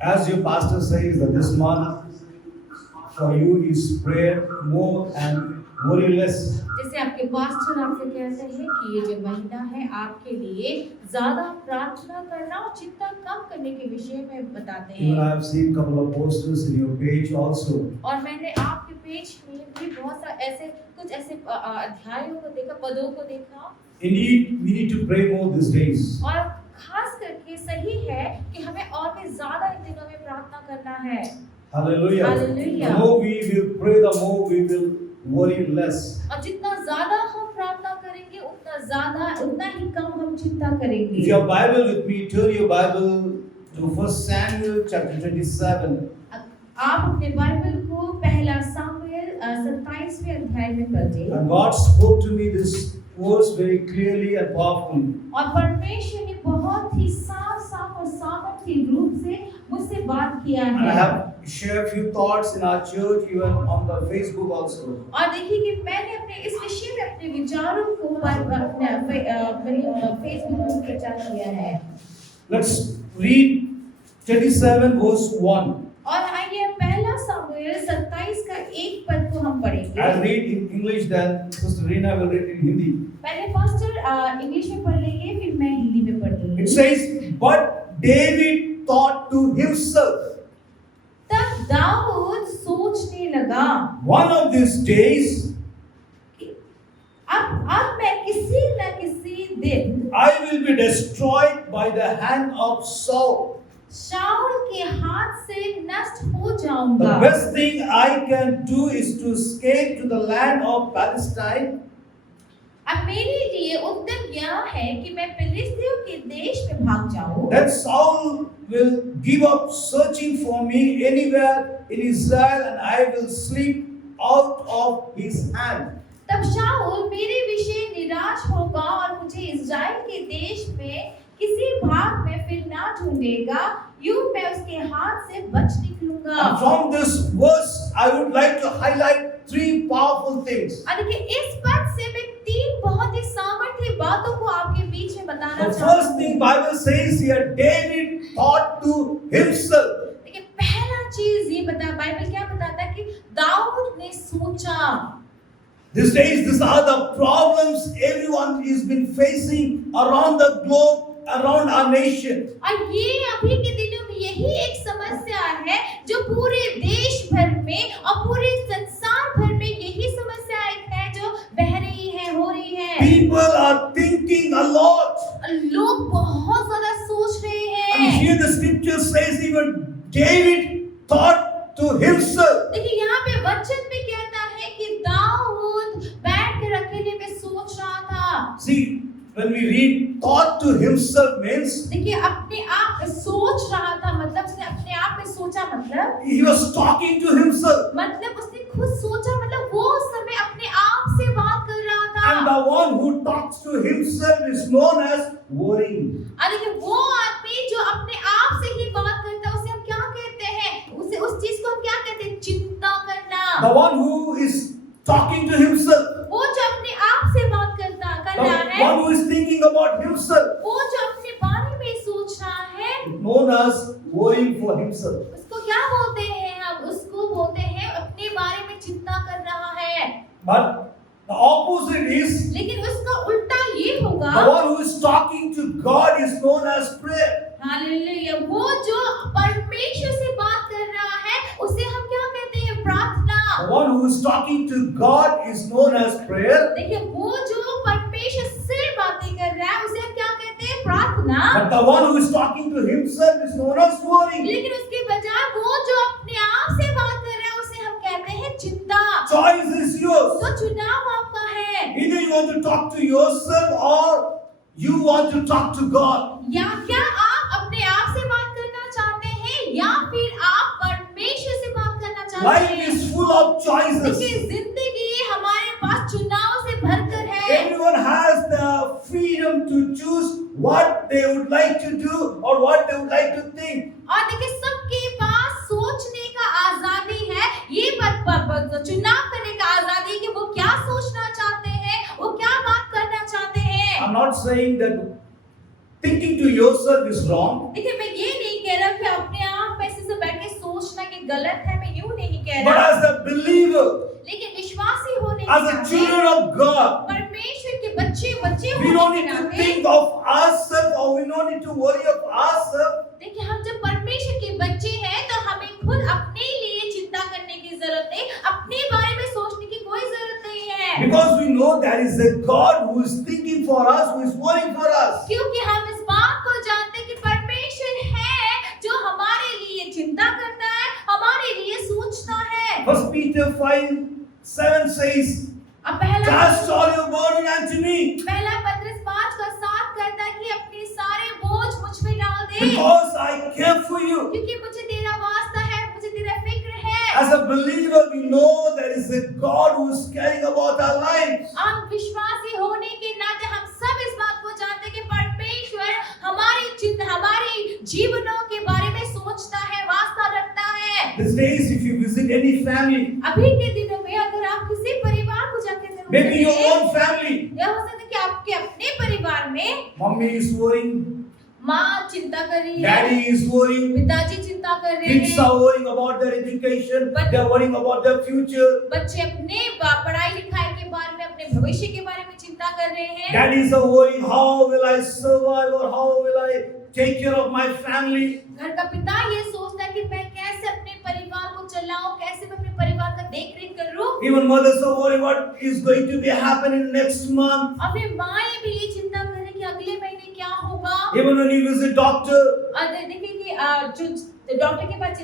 As your pastor says that this month for you is prayer more and worry less. जैसे आपके pastor आपसे कहते हैं कि ये जो महीना है आपके लिए ज्यादा प्रार्थना करना और चिंता कम करने के विषय में बताते Even I हैं। have seen couple of posters in your page also. और मैंने आपके पेज में भी बहुत सा ऐसे कुछ ऐसे अध्यायों को देखा, पदों को देखा। Indeed, we need to pray more these days. और खास करके सही है कि हमें और भी ज्यादा इन दिनों में प्रार्थना करना है। Hallelujah. Hallelujah. The more we will pray, the more we will worry less. और जितना ज्यादा हम प्रार्थना करेंगे उतना ही कम हम चिंता करेंगे। If you have Bible with me, turn your Bible to 1 Samuel chapter 27. आप अपने बाइबल को पहला सामुएल 27वें अध्याय में पढ़ें। And God spoke to me this verse very clearly and powerfully. और परमेश्वर ने बहुत ही साफ और सामर्थी रूप से मुझसे बात किया And I है। have shared a few thoughts in our church, even on the Facebook also. और देखिए कि मैंने अपने इस विषय में अपने विचारों को अपने फेसबुक पर प्रचार किया है। Let's read 27 verse 1. और आइए पहला सामुएल 27 का एक पद को हम पढ़ेंगे। I'll read in English, then Sister Reena will read in Hindi. पहले पास्टर इंग्लिश में पढ़ लेंगे, फिर मैं हिंदी में पढ़ लूंगी। It says, but David thought to himself, तब दाऊद सोचने लगा, one of these days अब मैं किसी न किसी दिन I will be destroyed by the hand of Saul. शाऊल के हाथ से नष्ट हो The जाऊंगा। best thing I can do is to escape to the land of Palestine. अब मेरे लिए उत्तम यह है कि मैं फिलिस्तियों के देश में भाग जाऊं। Then Saul will give up searching for me anywhere in Israel, and I will sleep out of his hand. तब शाऊल मेरे विषय निराश होगा और मुझे इस्राएल के देश में किसी भाग में फिर ना ढूंढेगा, यूं मैं उसके हाथ से बच निकलूंगा। And from this verse, I would like to highlight three powerful things. और देखिए इस पद से मैं तीन बहुत ही सामर्थ्य बातों को आपके बीच में बताना The चाहता first हूं। thing Bible says here, David thought to himself. देखिए पहला चीज ये बाइबल क्या बताता है कि दाऊद ने सोचा। These days, these are the problems everyone has been facing around the globe, around our nation. और ये अभी के दिनों में यही एक समस्या है जो पूरे देश भर में और पूरे संसार भर में यही समस्या है जो बह रही है, हो रही है। People are thinking a lot. लोग बहुत ज्यादा सोच रहे And हैं। here the scripture says even David thought to himself. देखिए यहाँ पे वचन में कहता है कि दाऊद बैठकर अकेले में सोच रहा था। See, when we read thought to himself means देखिए अपने आप में सोच रहा था, मतलब उसने अपने आप में सोचा, मतलब he was talking to himself. उसने खुद सोचा, मतलब वो उस समय अपने आप से बात कर रहा And था। the one who talks to himself is known as worrying. और देखिए वो आदमी जो अपने आप से ही बात करता है उसे हम क्या कहते हैं? उसे उस चीज को हम क्या कहते हैं? चिंता करना। The one who is talking to himself, वो जो अपने आप से बात कर the रहा है, one who is thinking about himself, वो जो अपने बारे में सोच रहा है, known as worrying for himself. उसको क्या बोलते हैं? हम उसको बोलते हैं अपने बारे में चिंता कर रहा है। But the opposite is लेकिन उसका उल्टा ये होगा, the one who is talking to God is known as prayer. Hallelujah, वो जो परमेश्वर से बात कर रहा है उसे हम क्या कहते हैं? प्रार्थना। The one who is talking to God is known as prayer. देखिए वो जो परमेश्वर से बातें कर रहा है उसे हम क्या कहते हैं? प्रार्थना। But the one who is talking to himself is known as worrying. लेकिन उसके बजाय वो जो अपने आप से बात कर रहा है उसे हम कहते हैं चिंता। Choice is yours. तो चुनाव आपका है। Either you want to talk to yourself or you want to talk to God. या क्या आप अपने आप से बात करना चाहते हैं या फिर आप परमेश्वर से बात करना चाहते Life हैं? is full of choices. देखिए जिंदगी हमारे पास चुनाव से भरकर है। Everyone has the freedom to choose what they would like to do or what they would like to think. और देखिए सबके पास सोचने का आजादी है, ये चुनाव करने का आजादी है कि वो क्या सोचना चाहते हैं, वो क्या बात करना चाहते हैं। I'm not saying that thinking to yourself is wrong. देखिए मैं ये नहीं कह रहा कि अपने आप में गलत है, मैं यूं नहीं कह But रहा, as a believer, लेकिन विश्वासी होने as के a नाते, children of God, परमेश्वर के बच्चे we don't होने need के to नाते, think of ourselves, or we don't need to worry of ourselves. देखिए हम जब परमेश्वर के बच्चे हैं तो हमें खुद अपने लिए चिंता करने की जरूरत है, अपने बारे में सोचने की कोई जरूरत नहीं है, Because we know there is a God who is thinking for us, who is worrying for us. क्योंकि हम इस बात को जानते हैं कि परमेश्वर है जो हमारे लिए चिंता करता है, हमारे लिए सोचता है। 1 Peter 5:7 says, अब पहला cast all your burden unto me, पत्रस 5:7 कहता है कि अपने सारे बोझ मुझ पे डाल दे, because I care for you. क्योंकि मुझे तेरा वास्ता है, मुझे तेरा फिक्र है। As a believer, we know there is a God who is caring about our lives. हम विश्वासी होने के नाते हम सब इस बात को जानते हैं कि परमेश्वर हमारी चिंता, हमारी जीवनों के बारे में सोचता है, वास्ता रखता है। These days, if you visit any family, अभी के दिनों में अगर आप किसी परिवार को जाकर जरूर maybe your देखें, own family, यह हो सकता है कि आपके अपने परिवार में mommy is worrying, माँ चिंता कर रही है, daddy is worrying, पिताजी चिंता कर रहे kids हैं, are worrying about their education, they are worrying about their future. बच्चे अपने पढ़ाई लिखाई के बारे में, अपने भविष्य के बारे में चिंता कर रहे हैं। Daddies are worrying, how will I survive, or how will I take care of my family? घर का पिता ये सोचता है कि मैं कैसे अपने परिवार को चलाऊं, कैसे मैं अपने परिवार का देख रेख करूं। Even mothers are worriing what is going to be happening next month. अपने माएं भी ये चिंता कर रही कि अगले महीने क्या होगा। Even when you visit doctor, और देखिए कि जो डॉक्टर के पास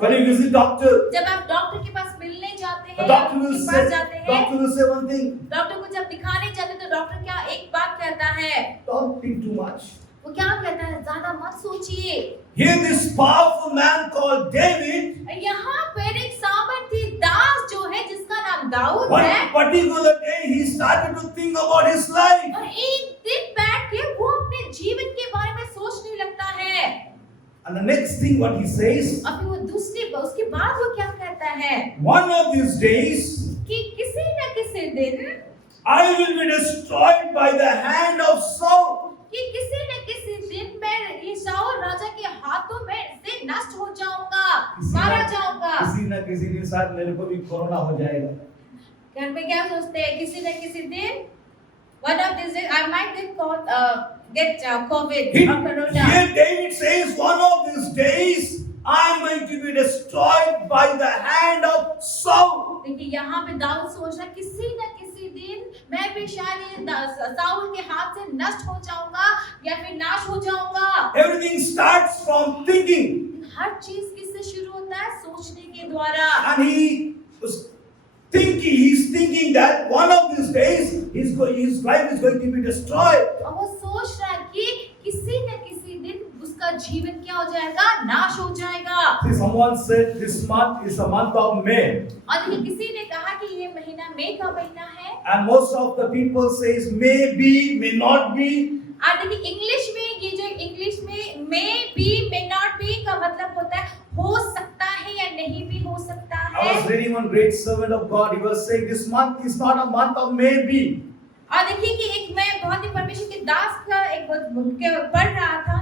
when you visit doctor, जब आप डॉक्टर के पास मिलने जाते the हैं, doctor will के say, पास जाते हैं, doctor will say one thing, doctor को जब दिखाने जाते हैं तो डॉक्टर क्या एक बात कहता है, don't think too much. वो क्या कहता है, ज्यादा मत सोचिए। Here this powerful man called David, यहाँ पर एक सामर्थी दास जो है जिसका नाम दाऊद one है, particular day he started to think about his life. और एक दिन बैठ के वो अपने जीवन के बारे में सोचने लगता है। And the next thing what he says, अभी वो उसके बाद वो क्या कहता है one of these days कि किसी न किसी दिन I will be destroyed by the hand of Saul. कि किसी न किसी दिन मैं ये शाऊल राजा के हाथों में से नष्ट हो जाऊंगा, मारा जाऊंगा। किसी न किसी दिन शायद मेरे को भी कोरोना हो जाएगा। घर में क्या सोचते हैं, किसी न किसी दिन one of these days I might get COVID or corona। Here David says, one of these days I am going to be destroyed by the hand of Saul. देखिए यहाँ पे दाऊद सोच रहा है किसी न किसी दिन मैं भी शायद साउल के हाथ से नष्ट हो जाऊंगा या फिर नाश हो जाऊंगा। Everything starts from thinking. हर चीज किससे शुरू होता है, सोचने के द्वारा। And he's thinking that one of these days his life is going to be destroyed. और वो सोच रहा है कि किसी न किसी दिन उसका जीवन क्या हो जाएगा, नाश हो जाएगा। See, someone said this month is a month of May. और देखिए किसी ने कहा कि ये महीना मई का महीना है। And most of the people says may be, may not be. और देखिए इंग्लिश में ये जो इंग्लिश में may be, may not be का मतलब होता है हो सकता है या नहीं भी हो सकता I was है। reading one great servant of God. He was saying this month is not a month of maybe. और देखिए कि एक मैं बहुत ही परमेश्वर के दास का एक के पढ़ रहा था।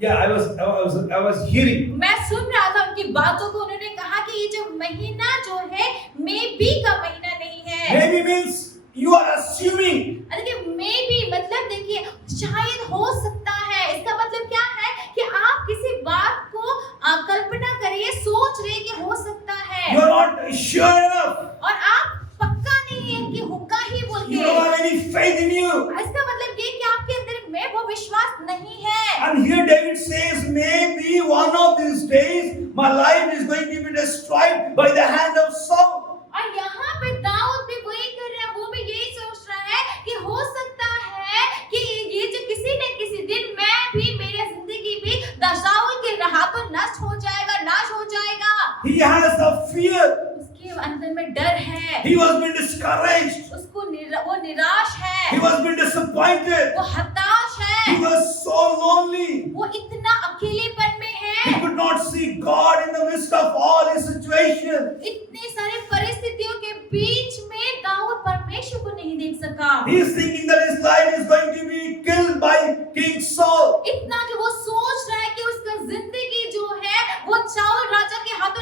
Yeah, I was hearing. मैं सुन रहा था उनकी बातों को। उन्होंने कहा कि ये जो महीना जो है मे बी का महीना नहीं है। Maybe means you are assuming. देखिए मे बी मतलब देखिए शायद हो सकता है। इसका मतलब क्या है कि आप किसी बात को कल्पना करिए, सोच रहे कि हो सकता है। You are not sure enough. और आप पक्का नहीं है कि होगा ही बोल के। You don't have any faith in you. इसका मतलब ये कि आपके अंदर में वो विश्वास नहीं है। And here David says, maybe one of these days my life is going to be destroyed by the hand of Saul. और यहाँ पे दाऊद भी वही कर रहा है, वो भी यही सोच रहा है कि हो सकता है कि ये जो किसी न किसी दिन मैं भी, मेरी जिंदगी भी शाऊल के हाथों नष्ट हो जाएगा, नाश हो जाएगा। He has a fear. उसके अंदर में डर है। He was been discouraged. उसको वो निराश है। He was been disappointed. वो हताश है। He was so lonely. वो इतना अकेलेपन में He है। could not see God in the midst of all his situations. इतने सारे परिस्थितियों के बीच में दाऊद परमेश्वर को नहीं देख सका। He is thinking that his life is going to be killed by King Saul. इतना कि वो सोच रहा है कि उसका जिंदगी जो है वो शाऊल राजा के हाथों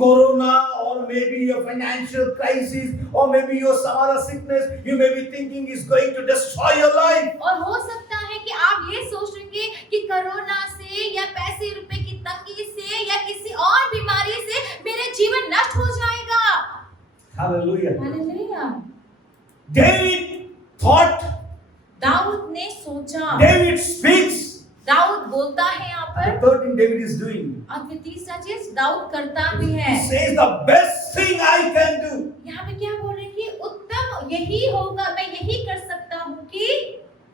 corona, or maybe your financial crisis, or maybe your some other sickness, you may be thinking is going to destroy your life. और हो सकता है कि आप ये सोच रहे कि कोरोना से या पैसे रुपए की तंगी से या किसी और बीमारी से मेरा जीवन नष्ट हो जाएगा। Hallelujah. Hallelujah. David thought, Dawood ने सोचा, David speaks. दाऊद बोलता है यहाँ The पर। third thing David is doing, और फिर तीसरा चीज दाऊद करता भी है। he says the best thing I can do. यहाँ पे क्या बोल रहे हैं कि उत्तम यही होगा, मैं यही कर सकता हूँ कि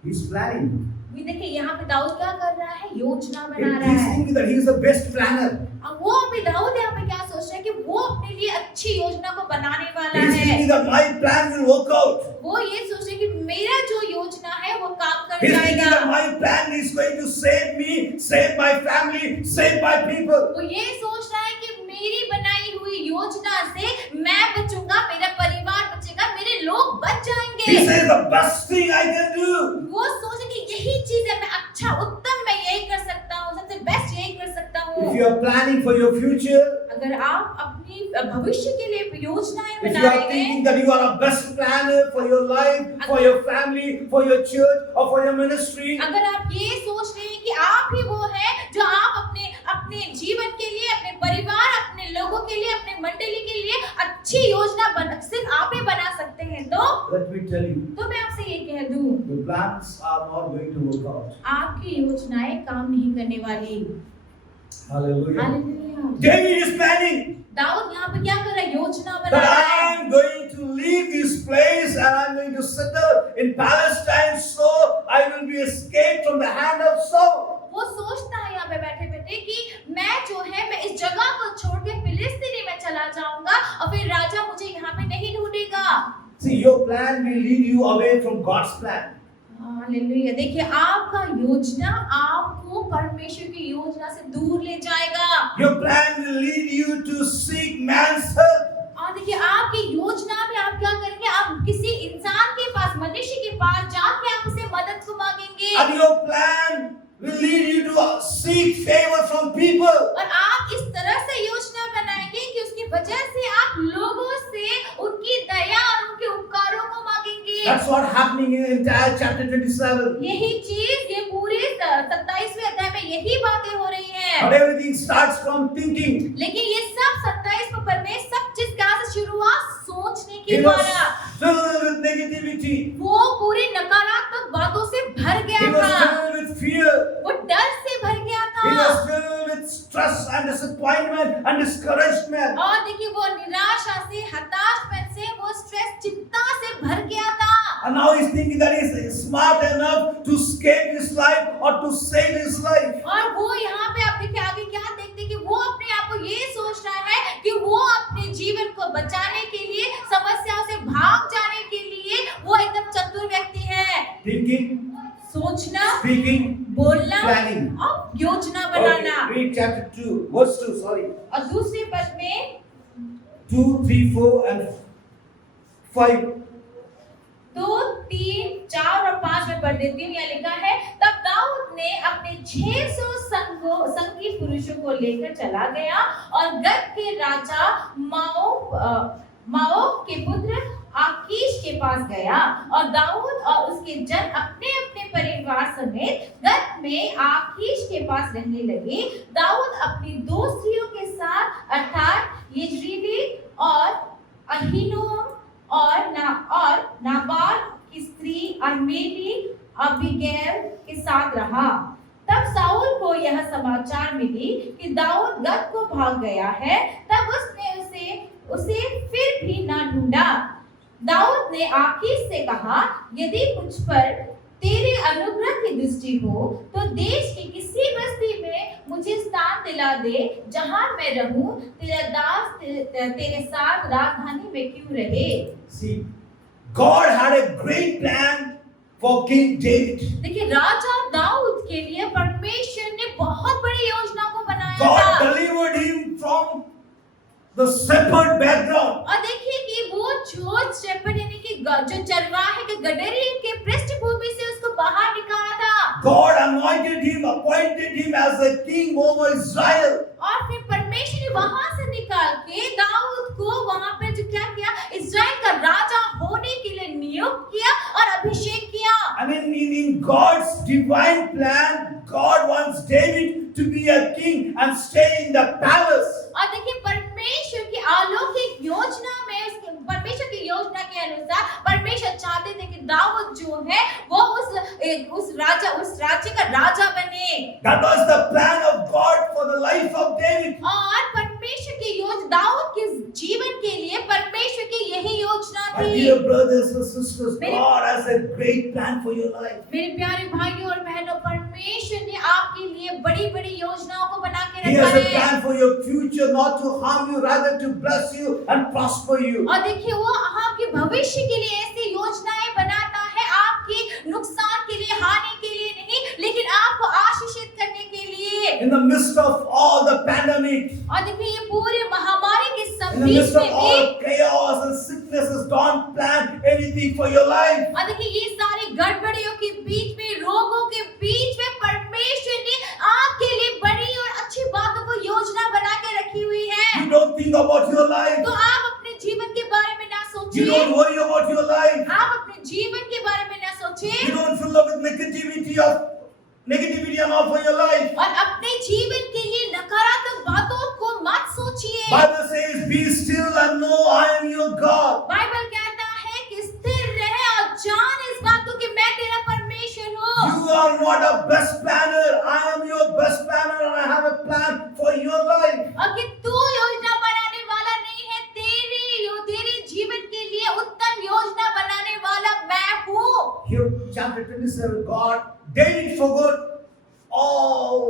He's planning. ये देखिए यहाँ पे दाऊद क्या कर रहा है, योजना बना He's रहा है। thinking that he is the best planner. अब वो अभी दाऊद यहाँ पे क्या सोच रहा है कि वो अपने लिए अच्छी योजना को बनाने वाला He's है। thinking that my plan will work out. वो ये सोच रहा है कि मेरा जो योजना है वो काम कर He's thinking जाएगा। that my plan is going to save me, save my family, save my people. वो ये सोच रहा है कि मेरी बनाई हुई योजना से मैं बचूंगा, मेरा परिवार बचेगा, मेरे लोग बच He जाएंगे। says the best thing I can do. वो सोच कि यही चीज है, मैं अच्छा उत्तम मैं यही कर सकता हूँ, सबसे बेस्ट यही कर सकता If हूँ। you are planning for your future, अगर आप अपनी भविष्य के लिए योजनाएं if you बना are रहे thinking हैं, that you are a best planner for your life, for your family, for your church, or for your ministry, अगर आप ये सोच रहे हैं कि आप ही वो है जो आप अपने अपने जीवन के लिए, अपने परिवार, अपने लोगों के लिए, अपने मंडली के लिए अच्छी योजना सिर्फ आप ही बना सकते हैं, let me tell you, तो मैं आपसे ये कह दूं, the plans are not going to work out. आपकी योजनाएं काम नहीं करने वाली। Hallelujah. Hallelujah. David is planning Dawood यहाँ पे क्या कर रहा है, योजना बना that रहा I है। am going to leave this place and I am going to settle in Palestine, so I will be escaped from the hand of Saul. वो सोचता है यहाँ पे बैठे बैठे कि मैं जो है मैं इस जगह को छोड़ के फिलिस्तीनी में चला जाऊंगा और फिर राजा मुझे यहाँ पे नहीं ढूंढेगा। See, your plan will lead you away from God's plan. Hallelujah. देखिए आपका योजना आपको परमेश्वर की योजना से दूर ले जाएगा। Your plan will lead you to seek man's help. और देखिए आपकी योजना में आप क्या करेंगे, आप किसी इंसान के पास, मनुष्य के पास जाके आप उसे मदद को मांगेंगे। And your plan will lead you to seek favor from people. और आप इस तरह से योजना बनाएंगे कि उसकी वजह से आप लोगों से उनकी दया और उनके उपकारों को मांगेंगे। That's what happening in entire chapter 27. यही चीज ये पूरे 27वें अध्याय में यही बातें हो रही हैं। But everything starts from thinking. लेकिन ये सब 27 पर में सब चीज कहाँ से शुरू हुआ, सोचने के He was द्वारा। filled with negativity. वो पूरी नकारात्मक बातों से भर He गया was था, filled with fear. वो डर से भर गया He था। was filled with stress and disappointment and discouragement. और देखिए वो निराशा से, हताशपन से, वो स्ट्रेस, चिंता से भर गया था। And now he's thinking that he's smart enough to escape his life or to save his life. और वो यहाँ पे आप देखिए आगे क्या देखते हैं कि वो अपने आप को ये सोच रहा है कि वो अपने जीवन को बचाने के लिए, समस्याओं से भाग जाने के लिए वो एकदम चतुर व्यक्ति है। Thinking, सोचना, speaking, बोलना planning. और योजना Okay, बनाना। read chapter 2, verse 2, sorry. और दूसरे पद में 2, 3, 4 and 5. 2, 3, 4 और 5 में पढ़ देती हूँ। यहाँ लिखा है, तब दाऊद ने अपने 600 संगी पुरुषों को लेकर चला गया और गत के राजा माओ के पुत्र आकीश के पास गया और दाऊद और उसके जन अपने अपने परिवार समेत गत में आकीश के पास रहने लगे। दाऊद अपनी 2 स्त्रियों के साथ अर्थात यजरीली और अहीनोम और नाबाल की स्त्री अरमेली अबीगैल के साथ रहा। तब साउल को यह समाचार मिली कि दाऊद गत को भाग गया है, तब उसने उसे फिर भी न ढूंढा। दाऊद ने आकीश से कहा, यदि मुझ पर तेरे अनुग्रह की दृष्टि हो तो देश की किसी बस्ती में मुझे स्थान दिला दे जहां मैं रहूं, तेरा दास तेरे साथ राजधानी में क्यों रहे। See, God had a great plan for King David. देखिए राजा दाऊद के लिए परमेश्वर ने बहुत बड़ी योजना को बनाया God था। delivered him from the shepherd background. और देखिए कि वो जो शेpherd यानी कि जो चरवाहे के गडरी के पृष्ठभूमि से उसको बाहर निकाला था। God anointed him, appointed him as a king over Israel. और फिर परमेश्वर ने वहां से निकाल के दाऊद को वहां पे जो क्या किया, इस्राएल का राजा होने के लिए नियुक्त किया और अभिषेक किया। I mean, in God's divine plan, God wants David to be a king and stay in the palace. और देखिए परमेश्वर की अलौकिक योजना में, परमेश्वर की योजना के अनुसार परमेश्वर चाहते थे कि दाऊद जो है वो उस राज्य का राजा बने। That was the plan of God for the life of David. और परमेश्वर की योजना दाऊद के जीवन के लिए परमेश्वर की यही योजना My थी। dear brothers and sisters, God has a great plan for your life. मेरे प्यारे भाइयों और बहनों, परमेश्वर ने आपके लिए बड़ी-बड़ी योजनाओं को बना के He रखा has a है। plan for your future, not to harm you, rather to bless you and prosper you. और देखिए वो आपके भविष्य के लिए ऐसी योजनाएं बनाता है, आपकी नुकसान के लिए, हानि के लिए नहीं, लेकिन आपको आशीषित करने के लिए। In the midst of all the pandemic, और देखिए ये पूरे महामारी के in the beach midst of में भी, all chaos and sicknesses, don't plan anything for your life. और देखिए ये सारी गड़बड़ियों के बीच में, रोगों के बीच में परमेश्वर ने आपके लिए बड़ी और अच्छी बातों को योजना बना के रखी हुई है। You don't think about your life. तो आप अपने जीवन के बारे में ना You सोचिए, don't worry about your life. आप अपने जीवन के बारे में ना सोचिए, You don't fill up with negativity and all for your life. और अपने जीवन के लिए नकारात्मक बातों को मत सोचिए। Bible says, "Be still and know I am your God." Bible कहता है कि स्थिर रहे और जान इस बात को कि मैं तेरा परमेश्वर हूँ। You are not a best planner. I am your best planner, and I have a plan for your life. और कि तू योजना बनाने वाला नहीं है, तेरे जीवन के लिए उत्तम योजना बनाने वाला मैं हूँ। Here, chapter 27, David forgot all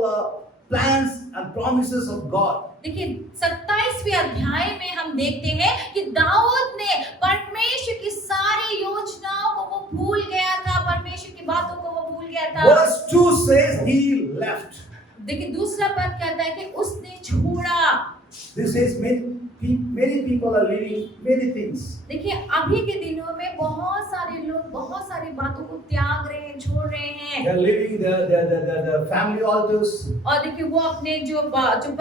plans and promises of God. देखिए 27वें अध्याय में हम देखते हैं कि दाऊद ने परमेश्वर की सारी योजनाओं को वो भूल गया था, परमेश्वर की बातों को वो भूल गया था। Verse 2 says he left. देखिए दूसरा पद कहता है कि उसने छोड़ा। This says many people are leaving many things. देखिए अभी के दिनों में बहुत सारे लोग बहुत सारी बातों को त्याग रहे हैं, छोड़ रहे हैं। They are leaving the family altars. और देखिए वो अपने जो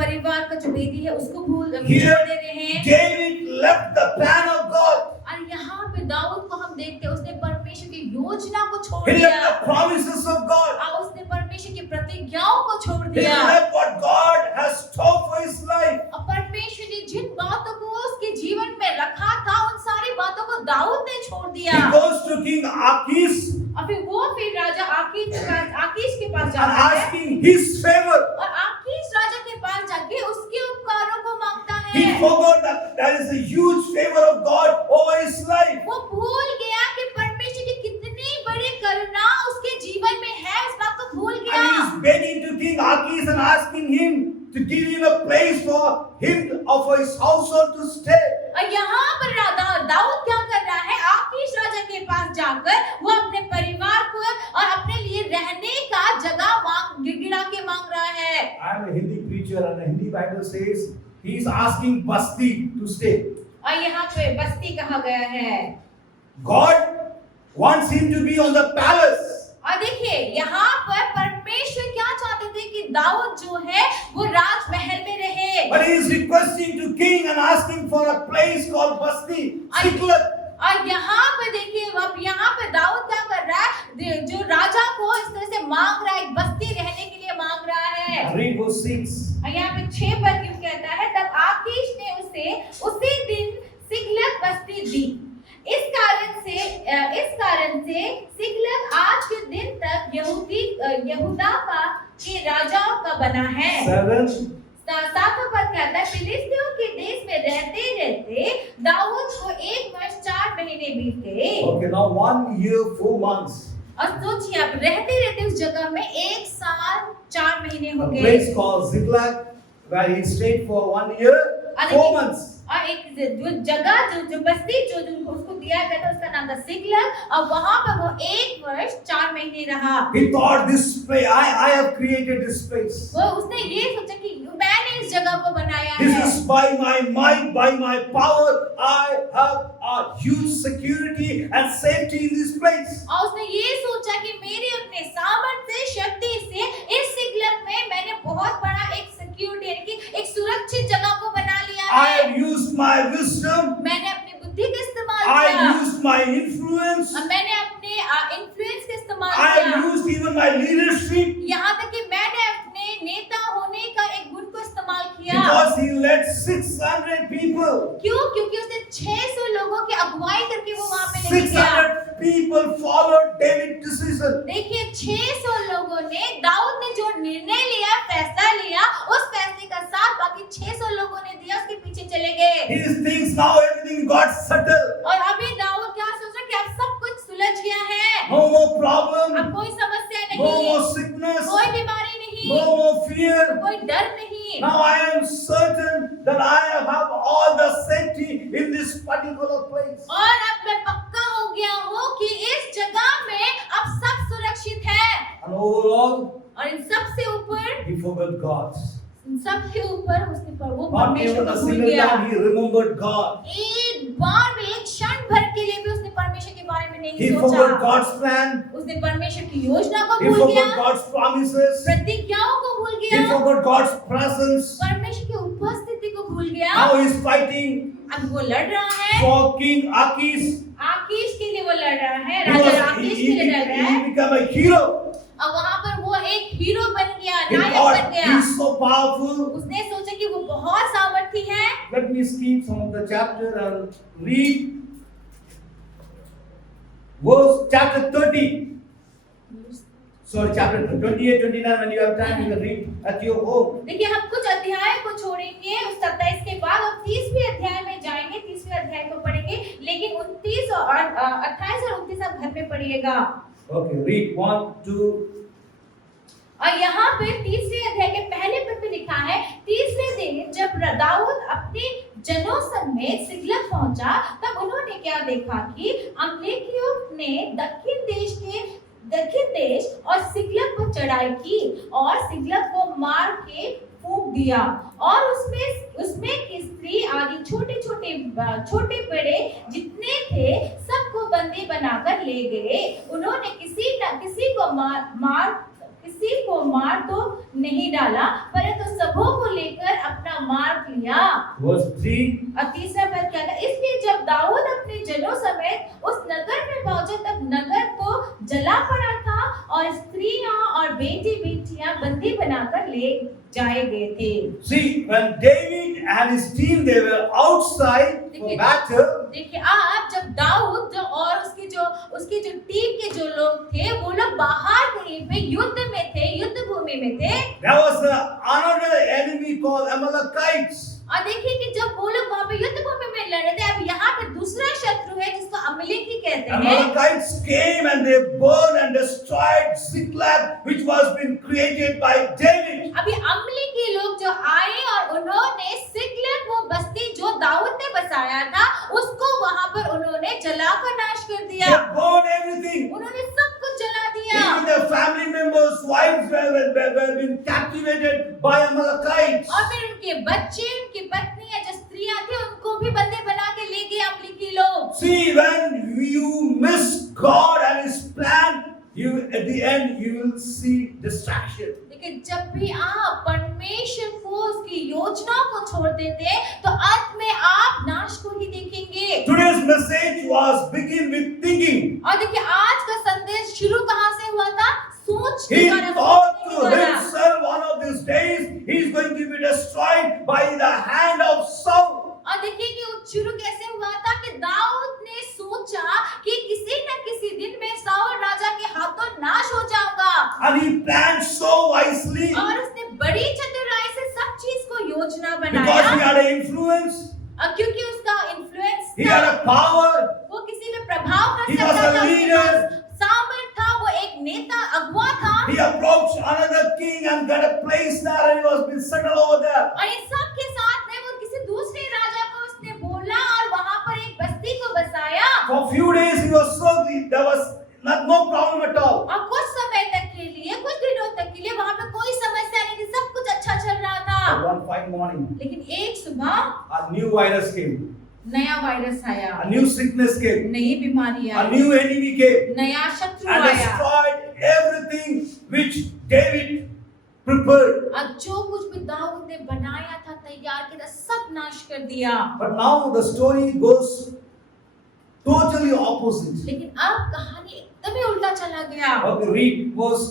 परिवार का जो वेदी है उसको छोड़ Here, दे रहे हैं। David left the plan of God. और यहाँ पे दाऊद को हम देखते हैं उसने परमेश्वर की योजना को छोड़ He दिया, left the promises of God. और उसने परमेश्वर की प्रतिज्ञाओं को छोड़ He दिया। left what God has stored for his life. और परमेश्वर ने जिन बातों को उसके जीवन में रखा था उन सारी बातों को दाऊद ने छोड़ दिया। He goes to King Achish और फिर राजा आकीश के पास and जाता है asking his favor. और आकीश राजा के पास जाके उसके उपकारों को मांगता He है। forgot that there is a huge favor of God over his life. वो भूल गया कि परमेश्वर की कितनी बड़ी करुणा उसके जीवन में है, इस बात को भूल And गया। he is begging to King Achish and asking him to give him a place for him or for his household to stay. और यहाँ पर दाऊद क्या कर रहा है, आकीश राजा के पास जाकर वो अपने परिवार को और अपने लिए रहने का जगह गिड़गिड़ा के मांग रहा है। I am a Hindi preacher and the Hindi Bible says he is asking Basti to stay. और यहाँ पे बस्ती कहा गया है। God wants him to be on the palace. और देखिए यहाँ पर परमेश्वर क्या चाहते थे कि दाऊद जो है वो राजमहल में रहे। But he is requesting to king and asking for a place called Basti, Siklag. और यहाँ पे देखिए अब यहाँ पे दाऊद क्या कर रहा है, जो राजा को इस तरह से मांग रहा है, एक बस्ती रहने के लिए मांग रहा है। Read verse 6. और यहाँ पे 6 पद क्यों कहता है, तब आकीश ने उसे उसी दिन सिकलग बस्ती दी। इस कारण से सिकलग आज के दिन तक यहूदा के राजाओं का बना है। 7. 7वां पद कहता है, फिलिस्तियों के देश में रहते रहते दाऊद को 1 वर्ष 4 महीने बीत गए। Okay, now 1 year 4 months. और सोचिए आप रहते रहते उस जगह में 1 साल 4 महीने हो A गए। place called Ziklag where he stayed for 1 year 4 months. और एक जो जगह जो बस्ती जो उसको दिया गया था उसका नाम था सिकलग, और वहां पर वो 1 वर्ष 4 महीने रहा। He thought this place, I have created this place. वो उसने ये सोचा कि मैंने इस जगह को बनाया This है। is by my might, by my power. I have a huge security and safety in this place. और उसने ये सोचा कि मेरे अपने सामर्थ्य शक्ति से इस सिकलग में मैंने बहुत बड़ा एक सिक्योरिटी यानी कि एक सुरक्षित जगह my wisdom. मैंने अपनी बुद्धि का इस्तेमाल I किया, used my influence. और मैंने अपने इन्फ्लुएंस का इस्तेमाल I किया, used even my leadership. यहाँ तक कि मैंने अपने नेता होने का एक गुण को इस्तेमाल किया। Because he led 600 people. क्यों? क्योंकि उसने 600 लोगों की अगुवाई करके वो वहां पे लेके गया। 600 people followed David's decision. देखिए 600 लोगों ने, दाऊद ने जो निर्णय लिया, फैसला लिया, उस फैसले का साथ बाकी 600 लोगों ने दिया, उसके पीछे चले गए। He thinks now everything got settled. और अभी दाऊद क्या सोच रहा है कि अब सब कुछ सुलझ गया है, No more problem. अब कोई समस्या No नहीं, more sickness. कोई बीमारी नहीं, No more fear. कोई डर नहीं। Now I am certain that I have all the safety in this particular place. और अब मैं पक्का हो गया हूँ कि इस जगह में अब सब सुरक्षित है। And overall, और इन सब से ऊपर, he forgot God. इन सब के ऊपर उसने वो Not परमेश्वर even को a भूल single गया। time he remembered God. एक बार में, एक क्षण भर के लिए भी उसने परमेश्वर के बारे में नहीं He सोचा। forgot God's plan. उसने परमेश्वर की योजना को He भूल forgot गया, God's promises. प्रतिज्ञाओं को भूल He गया, forgot God's presence. परमेश्वर की उपस्थिति को भूल गया। Now he is fighting अब वो लड़ रहा है, for King Akish. आकीश के लिए वो लड़ रहा है, He राजा was- आकीश he- के लिए लड़ रहा है। he became a hero. और वहां पर वो एक हीरो बन गया, He नायक thought बन गया। he is so powerful. उसने सोचा कि वो बहुत सामर्थी है। Let me skip some of the chapter and read verse chapter 30. Sorry, chapter 28, 29. When you have time, you can read at your home. देखिए हम कुछ अध्याय को छोड़ेंगे उस 27 के बाद और 30वें अध्याय में जाएंगे, 30वें अध्याय को पढ़ेंगे, लेकिन 29 और 28 और 29 आप घर में पढ़िएगा। Okay, read 1, 2. और यहाँ पे 30वें अध्याय के पहले पद पे लिखा है, 30वें दिन जब दाऊद अपने जनों समेत सिकलग पहुंचा, तब उन्होंने क्या देखा कि अमलेकियों ने दक्षिण देश और सिकलग पर चढ़ाई की और सिकलग को मार के फूंक दिया, और उसमें की स्त्री आदि छोटे बड़े जितने थे सबको बंदी बनाकर ले गए। उन्होंने किसी को मार तो नहीं डाला, परंतु सबों को लेकर अपना मार्ग लिया। Verse 3. और तीसरा पद क्या था? इसलिए जब दाऊद अपने जनों समेत उस नगर में पहुंचा, तब नगर तो जला पड़ा था और स्त्रियां और बेटियां बंदी बनाकर ले जाए गए थे। See, when David and his team, they were outside for battle. देखिए आप, जब दाऊद और उसकी जो टीम के जो लोग थे, वो लोग बाहर कहीं पे युद्ध में थे, युद्ध भूमि में थे। There was another enemy called Amalekites. और देखिए कि जब वो लोग वहाँ पे युद्ध भूमि में लड़ रहे थे, अब यहाँ पे दूसरा शत्रु है जिसको अमलेकी कहते हैं। Amalekites came and they burned and destroyed Ziklag, which was been created by David. अभी अमलेकी लोग जो आए और उन्होंने सिकलग, वो बस्ती जो दाऊद ने बसाया था, उसको वहाँ पर उन्होंने जलाकर नाश कर They दिया। burned everything. उन्होंने सब कुछ जला दिया। Even their family members, wives were been captivated by Amalekites. और फिर उनके बच्चे, उनकी पत्नियां जो स्त्रियां थी, उनको भी बंदे बना के ले गए अमलेकी लोग। See, when you miss God and His plan, at the end you will see distraction. लेकिन जब भी आप परमेश्वर को, उसकी योजना को छोड़ देते हैं, तो अंत में आप नाश को ही देखेंगे। Today's message was begin with thinking. और देखिए आज का संदेश शुरू कहाँ से हुआ था? सोच के He द्वारा, thought सोचने to के द्वारा। himself one of these days he is going to be destroyed by the hand of Saul. और देखिए कि शुरू कैसे हुआ था कि दाऊद ने सोचा कि किसी न किसी दिन में साउल राजा के हाथों नाश हो जाऊंगा, And he planned so wisely और उसने बड़ी चतुराई से सब चीज को योजना because he बनाया। had an influence, और क्योंकि उसका influence he had a power, वो किसी पे प्रभाव कर He was सकता a था, उसके leader. पास सामर्थ था, वो एक नेता, अगुवा था। he approached another king and got a place there and he was been settled over there. और इन सब के साथ में वो किसी दूसरे राजा को उसने बोला और वहां पर एक बस्ती को बसाया। For a few days he was so there was no problem at all. और कुछ समय तक के लिए, कुछ दिनों तक के लिए वहां पे कोई समस्या नहीं थी, सब कुछ अच्छा चल रहा था। But one fine morning, लेकिन एक सुबह a new virus came, नया वायरस आया, a new sickness came, नई बीमारी a I, new enemy came नया शत्रु and आया destroyed everything which David prepared. और जो कुछ भी दाऊद ने बनाया था, तैयार किया था, सब नाश कर दिया। But now the story goes totally opposite. लेकिन अब कहानी एकदम ही उल्टा चला गया। Okay, read verse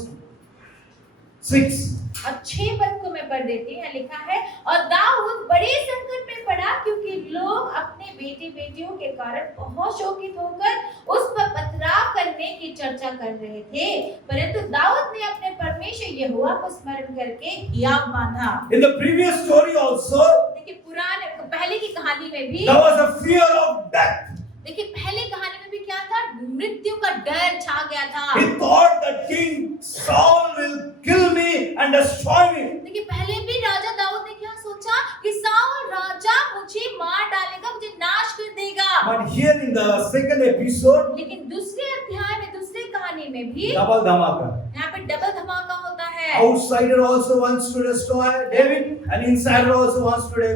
6. और 6 पद को मैं पढ़ देती हूँ। लिखा है, और दाऊद बड़े संकट में पड़ा, क्योंकि लोग अपने बेटे बेटियों के कारण बहुत शोकित होकर उस पर पथराव करने की चर्चा कर रहे थे। परंतु दाऊद ने अपने परमेश्वर यहोवा को स्मरण करके हियाव बांधा। In the previous story also, देखिए पुराने पहले की कहानी में भी there was a fear of death. देखिए पहले कहानी में भी क्या था, मृत्यु का डर छा गया था। He thought that King Saul will kill me and destroy me. देखिए पहले भी राजा दाऊद ने क्या सोचा कि साउल राजा मुझे मार डालेगा, मुझे नाश कर देगा। But here in the second episode, लेकिन दूसरे अध्याय में, दूसरी कहानी में भी double dhamaka. यहाँ पे डबल धमाका होता है। Outsider also wants to destroy David, and insider also wants to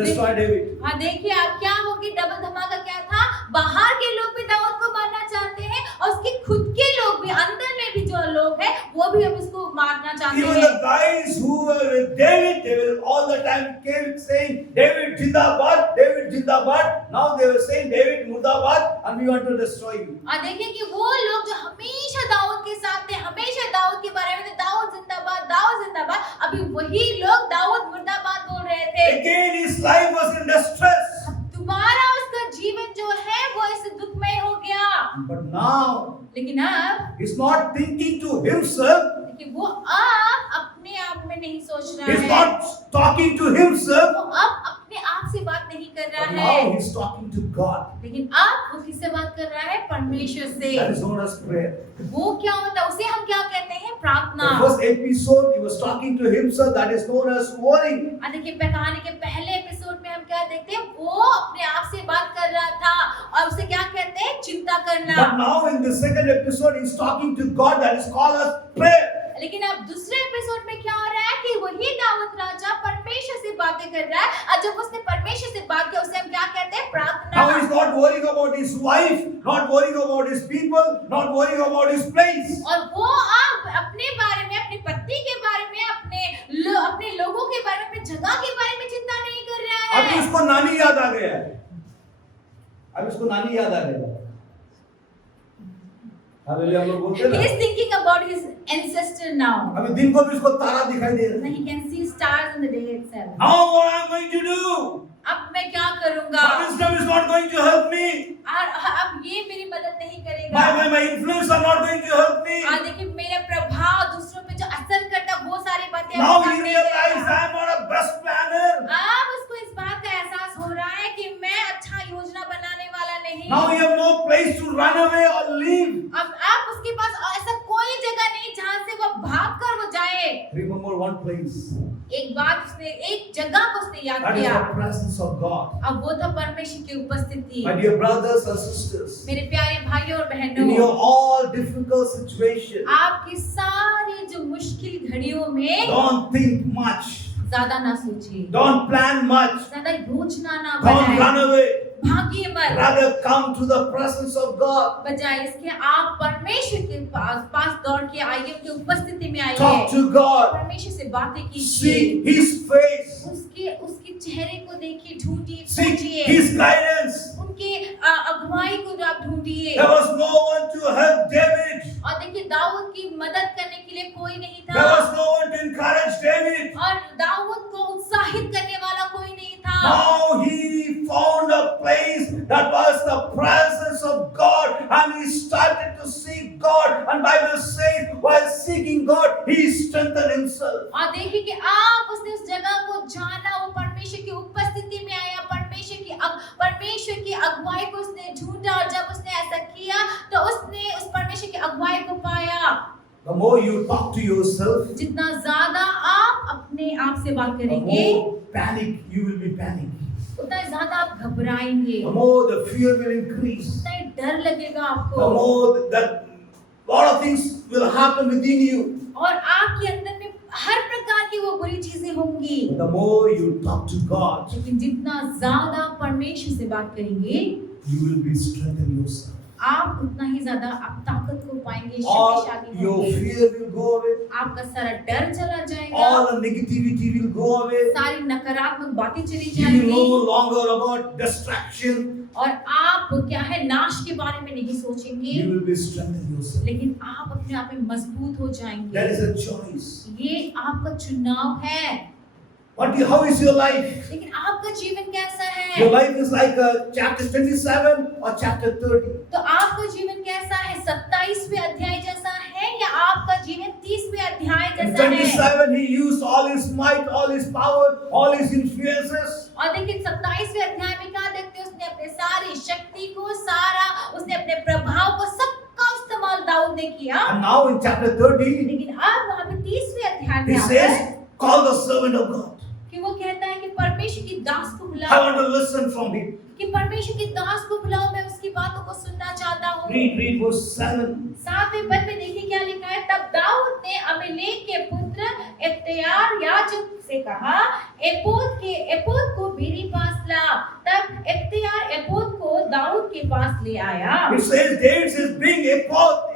destroy David. हाँ देखिए आप क्या होगी, डबल धमाका क्या था, बाहर के लोग भी दाऊद को मारना चाहते हैं और उसके खुद के लोग भी, अंदर में भी जो लोग हैं वो भी अब इसको मारना चाहते Even हैं। the guys who were with David, they were all the time kept saying, David Jindabad, David Jindabad. Now they were saying, David Murdabad, and we want to destroy you. और देखिए कि वो लोग जो हमेशा दाऊद के साथ थे, हमेशा दाऊद के बारे में दाऊद जिंदाबाद, दाऊद जिंदाबाद, अभी वही लोग दाऊद मुर्दाबाद बोल रहे थे। Again his life was in distress. दोबारा उसका जीवन जो है वो इस दुखमय हो गया। But now लेकिन अब he's not thinking to himself. देखिए वो अब अपने आप में नहीं सोच रहा He's है, not talking to himself. वो अब अपने आप से बात नहीं कर रहा But है, now he's talking to God. लेकिन अब वो किससे बात कर रहा है, परमेश्वर से। That is known as prayer. वो क्या होता है, उसे हम क्या कहते हैं, प्रार्थना। The first episode he was talking to himself. That is known as worrying. देखिए कहानी के पहले एपिसोड में हम क्या देखते हैं, वो अपने आप से बात कर रहा था और उसे क्या कहते हैं, चिंता करना। But now in the second episode he's talking to God. That is called as prayer. लेकिन अब दूसरे एपिसोड में क्या हो रहा है कि वही दाऊद राजा परमेश्वर से बातें कर रहा है, और जब उसने परमेश्वर से बात की उसे हम क्या कहते हैं, प्रार्थना। Now he's not worrying about his wife, not worrying about his people, not worrying about his place. और वो अब अपने बारे में, अपनी पत्नी के बारे में, अपने लोगों के बारे में, अपनी जगह के बारे में चिंता नहीं कर रहा अभी है। उसको नानी याद आ गया है। अभी उसको नानी याद आ गया। हालेलुया, हम लोग बोलते हैं He ना। is thinking about his ancestor now. अभी दिन को भी उसको तारा दिखाई दे रहा है। He can see stars in the day itself. Now what am I going to do? अब मैं क्या करूंगा? My wisdom is not going to help me. अब ये मेरी मदद नहीं करेगा। My influence are not going to help me. देखिए मेरा प्रभाव दूसरों पे जो असर करता, वो सारी बातें Now अब he नहीं realized करेगा। I am not a best planner. अब उसको इस बात का एहसास हो रहा है कि मैं अच्छा योजना बनाने वाला नहीं। Now he have no place to run away or leave. अब उसके पास ऐसा कोई जगह नहीं जहां से वो भागकर वो जाए। Remember one place. एक बात उसने, एक जगह को उसने याद That is किया, the presence of God. अब वो था परमेश्वर की उपस्थिति। My dear brothers and sisters, मेरे प्यारे भाइयों और in बहनों, your all difficult situation, आपकी सारी जो मुश्किल घड़ियों में don't think much. ज्यादा ना सोचिए, Don't plan much. ज्यादा योजना ना Don't बनाए, run away. भागिए मत। Rather come to the presence of God. बजाय इसके आप परमेश्वर के पास दौड़ के आइए, उनकी उपस्थिति में आइए, Talk to God. परमेश्वर से बातें कीजिए, See His face. उसके चेहरे को देखिए, ढूंढिए, Seek खोजिए, His guidance. उनके अगुवाई को जो आप ढूंढिए। There was no one to help David. और देखिए दाऊद की मदद करने के लिए कोई नहीं There था, was no one to encourage David. और दाऊद को उत्साहित करने वाला कोई नहीं था। Now he found a place that was the presence of God, and he started to seek God. And Bible says, while seeking God, he strengthened himself. और देखिए कि आप उसने उस जगह को जाना, वो परमेश्वर की उपस्थिति में आया, परमेश्वर की अगुवाई को उसने ढूंढा, और जब उसने ऐसा किया तो उसने उस परमेश्वर की अगुवाई को पाया। The more you talk to yourself, जितना ज्यादा आप अपने आप से बात the करेंगे, more panic you will be panicking. उतना ज्यादा आप घबराएंगे, The more the fear will increase. उतना ही डर लगेगा The आपको, more that lot of things will happen within you. और आपके अंदर में हर प्रकार की वो बुरी चीजें होंगी। The more you talk to God, लेकिन जितना ज्यादा परमेश्वर से बात करेंगे, you will be strengthened yourself. आप उतना ही ज्यादा आप ताकत को पाएंगे, All शक्तिशाली your होंगे, fear will go away. आपका सारा डर चला जाएगा, All the negativity will go away. सारी नकारात्मक बातें चली You will no जाएंगी longer about distraction. और आप क्या है नाश के बारे में नहीं सोचेंगे, You will be strengthened yourself. लेकिन आप अपने आप में मजबूत हो जाएंगे। That is a choice. ये आपका चुनाव है। How is your life? लेकिन आपका जीवन कैसा Your है? life is like chapter 27 or chapter 30. तो आपका जीवन कैसा है? 27वें अध्याय जैसा है या आपका जीवन 30वें अध्याय In जैसा है? 27, he used all his might, all his power, all his influences. और देखिए 27वें अध्याय में क्या देखते हैं? उसने अपने सारी शक्ति को, सारा उसने अपने प्रभाव को, सबका इस्तेमाल दाऊद ने किया। And now in chapter 30, लेकिन अब वहाँ पे 30वें अध्याय he में आता says, है call the servant of God. कि वो कहता है कि परमेश्वर की दास को I बुलाओ, want to listen from him. कि परमेश्वर की दास को बुलाओ, मैं उसकी बातों को सुनना चाहता हूँ। Read verse 7. 7वें पद में देखिए क्या लिखा है। तब दाऊद ने अबीमेलेक के पुत्र इब्तियार याजक से कहा, एपोद को मेरे पास ला। तब इब्तियार एपोद को दाऊद के पास ले आया। It says, David says, bring a pot.